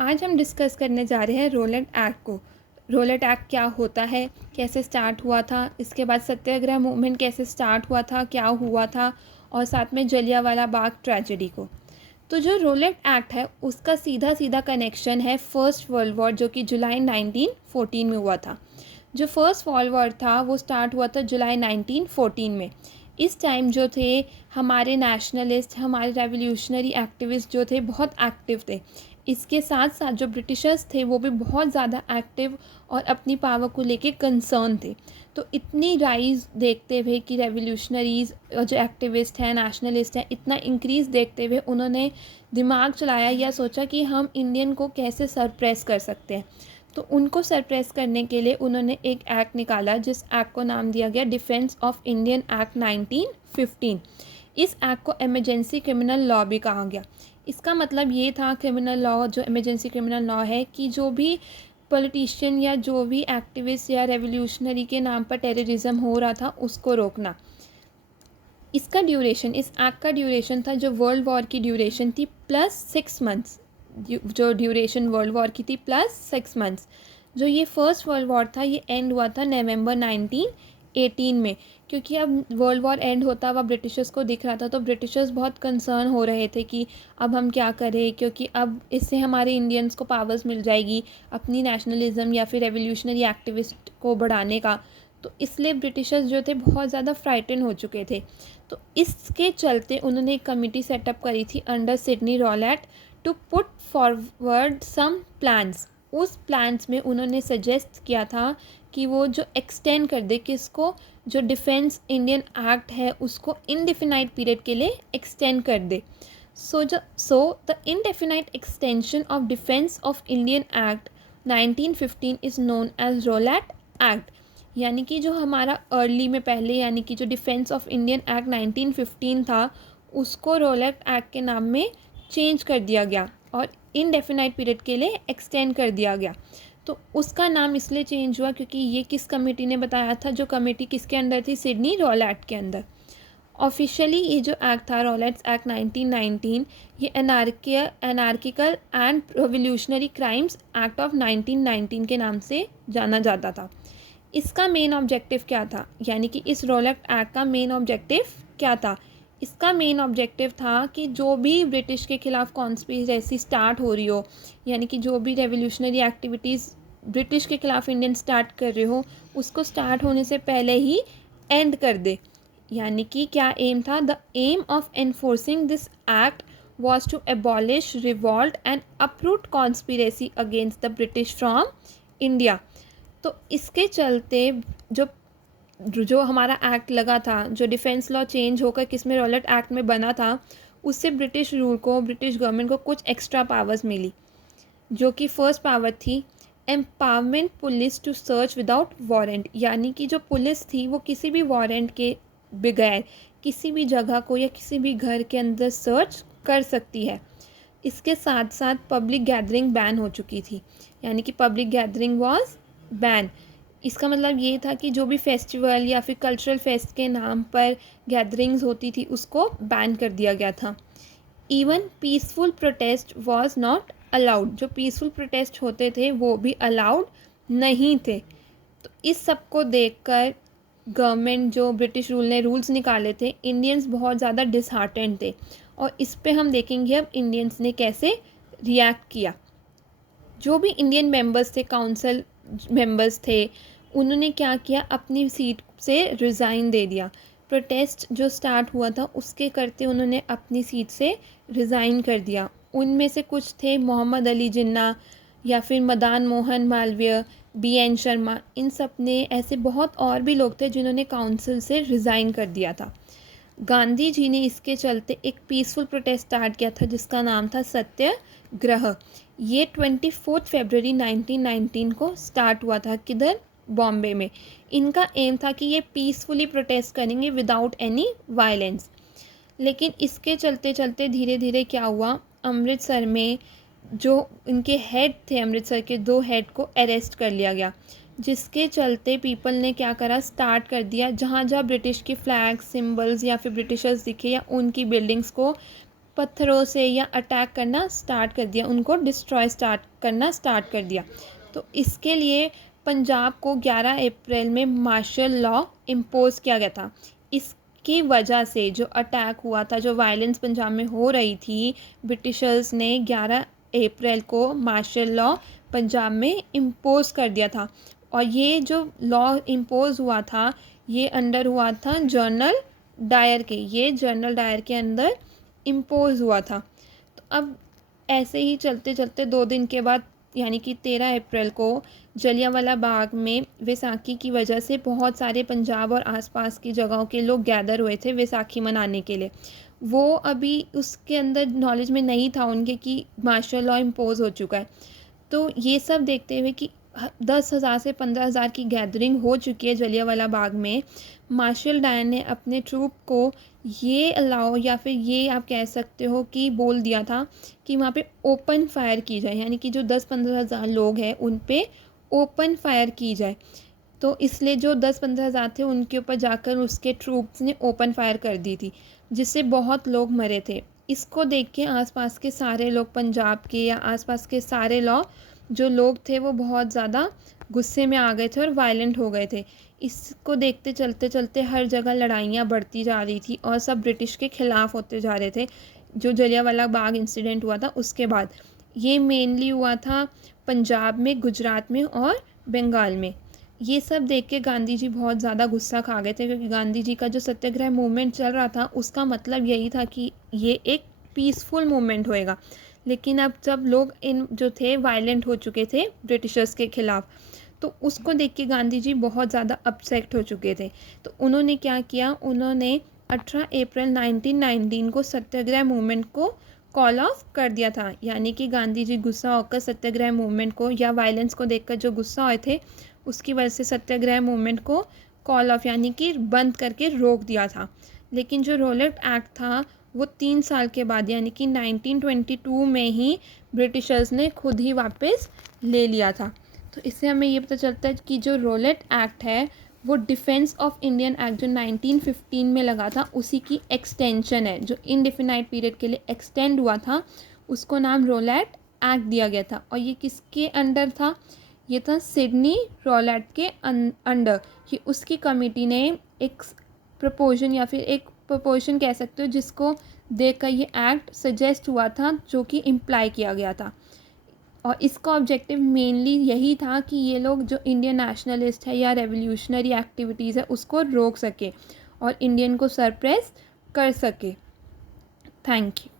आज हम डिस्कस करने जा रहे हैं रोलेट एक्ट को। रोलेट एक्ट क्या होता है, कैसे स्टार्ट हुआ था, इसके बाद सत्याग्रह मूवमेंट कैसे स्टार्ट हुआ था, क्या हुआ था, और साथ में जलियांवाला बाग ट्रेजेडी को। तो जो रोलेट एक्ट है उसका सीधा सीधा कनेक्शन है फर्स्ट वर्ल्ड वॉर, जो कि जुलाई 1914 में हुआ था। जो फर्स्ट वर्ल्ड वॉर था वो स्टार्ट हुआ था जुलाई 1914 में। इस टाइम जो थे हमारे नेशनलिस्ट, हमारे रेवोल्यूशनरी एक्टिविस्ट जो थे बहुत एक्टिव थे। इसके साथ साथ जो ब्रिटिशर्स थे वो भी बहुत ज़्यादा एक्टिव और अपनी पावर को लेके कंसर्न थे। तो इतनी राइज देखते हुए कि रेवोल्यूशनरीज जो एक्टिविस्ट हैं, नेशनलिस्ट हैं, इतना इंक्रीज़ देखते हुए उन्होंने दिमाग चलाया या सोचा कि हम इंडियन को कैसे सरप्रेस कर सकते हैं। तो उनको सरप्रेस करने के लिए उन्होंने एक एक्ट निकाला जिस एक्ट को नाम दिया गया डिफेंस ऑफ इंडियन एक्ट 1915। इस एक्ट को इमरजेंसी क्रिमिनल लॉ भी कहा गया। इसका मतलब ये था, क्रिमिनल लॉ जो इमरजेंसी क्रिमिनल लॉ है, कि जो भी पॉलिटिशियन या जो भी एक्टिविस्ट या रेवोल्यूशनरी के नाम पर टेररिज्म हो रहा था उसको रोकना। इसका ड्यूरेशन, इस एक्ट का ड्यूरेशन था जो वर्ल्ड वॉर की ड्यूरेशन थी प्लस 6 मंथ्स। जो ड्यूरेशन वर्ल्ड वॉर की थी प्लस 6 मंथ्स। जो ये फर्स्ट वर्ल्ड वॉर था ये एंड हुआ था नवंबर 1918 में। क्योंकि अब वर्ल्ड वॉर एंड होता हुआ ब्रिटिशर्स को दिख रहा था, तो ब्रिटिशर्स बहुत कंसर्न हो रहे थे कि अब हम क्या करें, क्योंकि अब इससे हमारे इंडियंस को पावर्स मिल जाएगी अपनी नेशनलिज्म या फिर रेवोल्यूशनरी एक्टिविस्ट को बढ़ाने का। तो इसलिए ब्रिटिशर्स जो थे बहुत ज़्यादा फ्राइटन हो चुके थे। तो इसके चलते उन्होंने एक कमेटी सेटअप करी थी under Sidney Rowlatt to put forward some plans. उस प्लान्स में उन्होंने सजेस्ट किया था कि वो जो एक्सटेंड कर दे, किसको, जो डिफेंस इंडियन एक्ट है उसको इनडेफिनाइट पीरियड के लिए एक्सटेंड कर दे। So the indefinite extension of defence of Indian Act 1915 is known as Rowlatt Act. यानी कि जो हमारा अर्ली में पहले, यानी कि जो डिफेंस ऑफ इंडियन एक्ट 1915 था उसको रोलेट एक्ट के नाम में चेंज कर दिया गया और इनडेफिनाइट पीरियड के लिए एक्सटेंड कर दिया गया। तो उसका नाम इसलिए चेंज हुआ क्योंकि ये किस कमेटी ने बताया था, जो कमेटी किसके अंदर थी, सिडनी रॉलेट के अंदर। ऑफिशियली ये जो एक्ट था रॉलेट्स एक्ट 1919, ये anarchical and revolutionary crimes act of 1919 के नाम से जाना जाता था। इसका मेन ऑब्जेक्टिव क्या था, यानी कि इस रॉलेट एक्ट का मेन ऑब्जेक्टिव क्या था? इसका मेन ऑब्जेक्टिव था कि जो भी ब्रिटिश के ख़िलाफ़ कॉन्स्पिरेसी स्टार्ट हो रही हो, यानी कि जो भी रेवोल्यूशनरी एक्टिविटीज़ ब्रिटिश के ख़िलाफ़ इंडियन स्टार्ट कर रहे हो, उसको स्टार्ट होने से पहले ही एंड कर दे। यानी कि क्या एम था? The aim of enforcing this act was to abolish, revolt and uproot conspiracy against the British from India. तो इसके चलते जो हमारा एक्ट लगा था, जो डिफेंस लॉ चेंज होकर किसमें, रॉलेट एक्ट में बना था, उससे ब्रिटिश रूल को, ब्रिटिश गवर्नमेंट को कुछ एक्स्ट्रा पावर्स मिली। जो कि फर्स्ट पावर थी empowerment police to search without warrant. यानी कि जो पुलिस थी वो किसी भी वारंट के बगैर किसी भी जगह को या किसी भी घर के अंदर सर्च कर सकती है। इसके साथ साथ पब्लिक गैदरिंग बैन हो चुकी थी, यानी कि पब्लिक गैदरिंग वाज बैन। इसका मतलब ये था कि जो भी फेस्टिवल या फिर कल्चरल फेस्ट के नाम पर गैदरिंग्स होती थी उसको बैन कर दिया गया था। Even peaceful protest was not allowed. जो पीसफुल प्रोटेस्ट होते थे वो भी अलाउड नहीं थे। तो इस सब को देखकर गवर्नमेंट, जो ब्रिटिश रूल ने रूल्स निकाले थे, इंडियंस बहुत ज़्यादा डिसहार्टेंड थे। और इस पे हम देखेंगे अब इंडियंस ने कैसे रिएक्ट किया। जो भी इंडियन मेंबर्स थे, काउंसिल मेंबर्स थे, उन्होंने क्या किया, अपनी सीट से रिज़ाइन दे दिया। प्रोटेस्ट जो स्टार्ट हुआ था उसके करते उन्होंने अपनी सीट से रिज़ाइन कर दिया। उनमें से कुछ थे मोहम्मद अली जिन्ना या फिर मदन मोहन मालवीय, BN शर्मा, इन सब ने, ऐसे बहुत और भी लोग थे जिन्होंने काउंसिल से रिज़ाइन कर दिया था। गांधी जी ने इसके चलते एक पीसफुल प्रोटेस्ट स्टार्ट किया था जिसका नाम था सत्याग्रह। ये 24 फरवरी 1919 को स्टार्ट हुआ था। किधर? बॉम्बे में। इनका एम था कि ये पीसफुली प्रोटेस्ट करेंगे विदाउट एनी वायलेंस। लेकिन इसके चलते चलते धीरे धीरे क्या हुआ, अमृतसर में जो इनके हेड थे, अमृतसर के 2 हेड को अरेस्ट कर लिया गया। जिसके चलते पीपल ने क्या करा, स्टार्ट कर दिया, जहाँ जहाँ ब्रिटिश की फ्लैग, सिंबल्स या फिर ब्रिटिशर्स दिखे या उनकी बिल्डिंग्स को पत्थरों से या अटैक करना स्टार्ट कर दिया, उनको डिस्ट्रॉय करना स्टार्ट कर दिया। तो इसके लिए पंजाब को 11 अप्रैल में मार्शल लॉ इम्पोज़ किया गया था। इसकी वजह से जो अटैक हुआ था, जो वायलेंस पंजाब में हो रही थी, ब्रिटिशर्स ने 11 अप्रैल को मार्शल लॉ पंजाब में इम्पोज़ कर दिया था। और ये जो लॉ इम्पोज़ हुआ था, ये अंडर हुआ था जनरल डायर के, ये जनरल डायर के अंदर इम्पोज़ हुआ था। तो अब ऐसे ही चलते चलते 2 दिन के बाद यानी कि 13 अप्रैल को जलियांवाला बाग में वैसाखी की वजह से बहुत सारे पंजाब और आसपास की जगहों के लोग गैदर हुए थे वैसाखी मनाने के लिए। वो अभी उसके अंदर नॉलेज में नहीं था उनके कि मार्शल लॉ इम्पोज़ हो चुका है। तो ये सब देखते हुए कि 10,000 से 15,000 की गैदरिंग हो चुकी है जलियांवाला बाग में, मार्शल डायर ने अपने ट्रूप को ये अलाउ या फिर ये आप कह सकते हो कि बोल दिया था कि वहाँ पे ओपन फायर की जाए, यानी कि जो 10-15,000 लोग हैं उन पे ओपन फायर की जाए। तो इसलिए जो 10-15,000 थे उनके ऊपर जाकर उसके ट्रूप्स ने ओपन फायर कर दी थी, जिससे बहुत लोग मरे थे। इसको देख के आसपास के सारे लोग, पंजाब के या आसपास के सारे जो लोग थे वो बहुत ज़्यादा गुस्से में आ गए थे और वायलेंट हो गए थे। इसको देखते चलते चलते हर जगह लड़ाइयाँ बढ़ती जा रही थी और सब ब्रिटिश के ख़िलाफ़ होते जा रहे थे। जो जलियांवाला बाग इंसिडेंट हुआ था उसके बाद, ये मेनली हुआ था पंजाब में, गुजरात में और बंगाल में। ये सब देख के गांधी जी बहुत ज़्यादा गुस्सा खा गए थे, क्योंकि गांधी जी का जो सत्याग्रह मूवमेंट चल रहा था उसका मतलब यही था कि ये एक पीसफुल मूवमेंट होएगा। लेकिन अब जब लोग इन जो थे वायलेंट हो चुके थे ब्रिटिशर्स के ख़िलाफ़, तो उसको देख के गांधी जी बहुत ज़्यादा अपसेट हो चुके थे। तो उन्होंने क्या किया, उन्होंने 18 अप्रैल 1919 को सत्याग्रह मूवमेंट को कॉल ऑफ कर दिया था। यानी कि गांधी जी गुस्सा होकर सत्याग्रह मूवमेंट को या वायलेंस को देखकर जो गुस्सा हुए थे, उसकी वजह से सत्याग्रह मूवमेंट को कॉल ऑफ यानी कि बंद करके रोक दिया था। लेकिन जो रोलेट एक्ट था वो 3 साल के बाद यानी कि 1922 में ही ब्रिटिशर्स ने खुद ही वापस ले लिया था। तो इससे हमें ये पता चलता है कि जो रोलेट एक्ट है वो डिफेंस ऑफ इंडियन एक्ट जो 1915 में लगा था उसी की एक्सटेंशन है। जो इनडिफिनाइट पीरियड के लिए एक्सटेंड हुआ था उसको नाम रोलेट एक्ट दिया गया था। और ये किसके अंडर था, ये था सिडनी रोलेट के अंडर। ये उसकी कमेटी ने एक प्रपोजन या फिर एक प्रपोजन कह सकते हो जिसको देखकर ये एक्ट सजेस्ट हुआ था, जो कि इम्प्लाई किया गया था। और इसका ऑब्जेक्टिव मेनली यही था कि ये लोग जो इंडियन नेशनलिस्ट है या रेवोल्यूशनरी एक्टिविटीज़ है उसको रोक सके और इंडियन को सरप्रेस कर सके। Thank you.